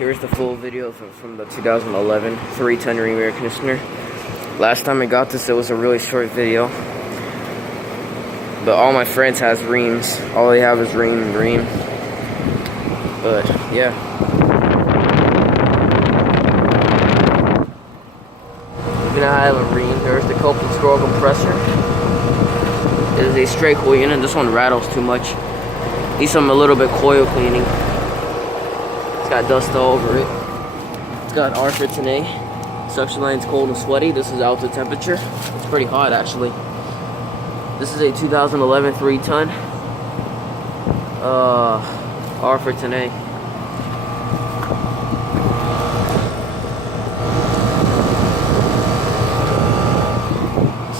here's the full video from the 2011 3-ton Rheem air conditioner. Last time I got this, it was a really short video. But all my friends has Rheems. All they have is Rheem and Rheem. But, yeah. Then I have a Rheem. There's the Copeland scroll compressor. It is a straight coil unit. This one rattles too much. Needs a little bit coil cleaning. It's got dust all over it. It's got R fits and A. Suction line's cold and sweaty. This is outlet temperature. It's pretty hot actually. This is a 2011 3-ton. R fits and A.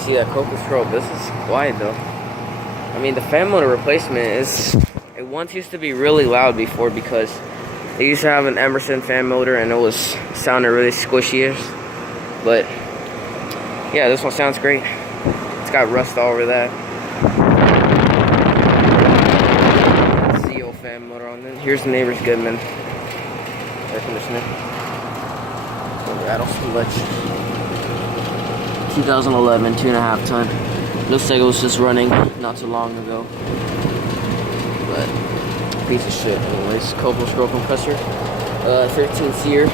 See that Copeland scroll? This is quiet though. I mean, the fan motor replacement is. It once used to be really loud before because they used to have an Emerson fan motor and it was sounded really squishy. But yeah, this one sounds great. It's got rust all over that. CO fan motor on it. Here's the neighbor's Goodman air conditioner. Don't rattle so much. 2011, 2.5 ton. Looks like it was just running not too long ago. But piece of shit. Anyways, Copeland scroll compressor. 13 seer.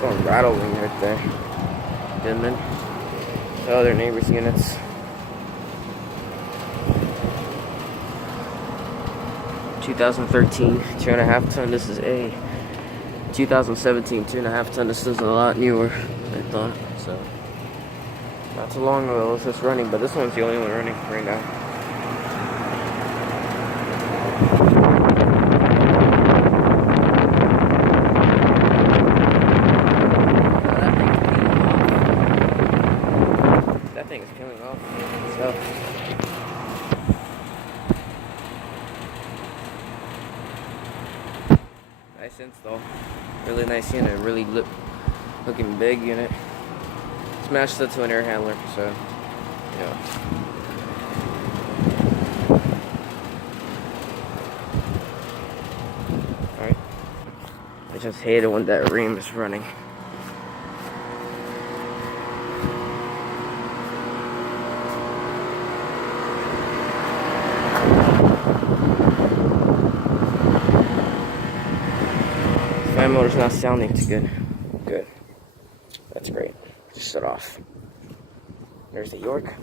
Some rattling right there. Goodman. The other neighbors' units. (2013) 2.5 ton. This is a 2017 2.5 ton. This is a lot newer, I thought. So not too long ago it was just running, but this one's the only one running right now. That thing is peeling off. So. Nice install. Really nice unit. Really looking big unit. Smashed it to an air handler, so yeah. Alright. I just hate it when that Rheem is running. Fan motor's not sounding too good. Good. That's great. Just shut off. There's the York.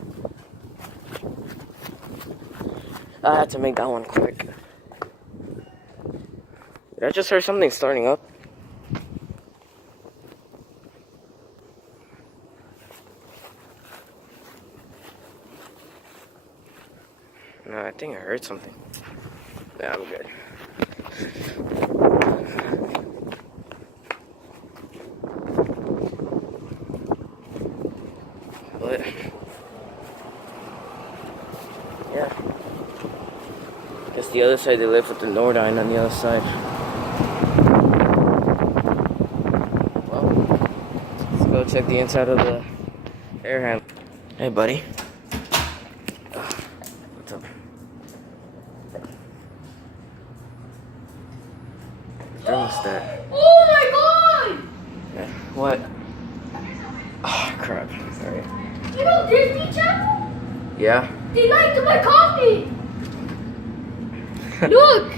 I had to make that one quick. Did I just hear something starting up? No, I think I heard something. Yeah, I'm good. But yeah, guess the other side they live with the Nordine on the other side. Well, let's go check the inside of the air handler. Hey, buddy. What's up? Thermostat. Oh my god! Yeah. What? Oh crap! Alright. You know Disney Channel? Yeah? They liked my coffee! Look!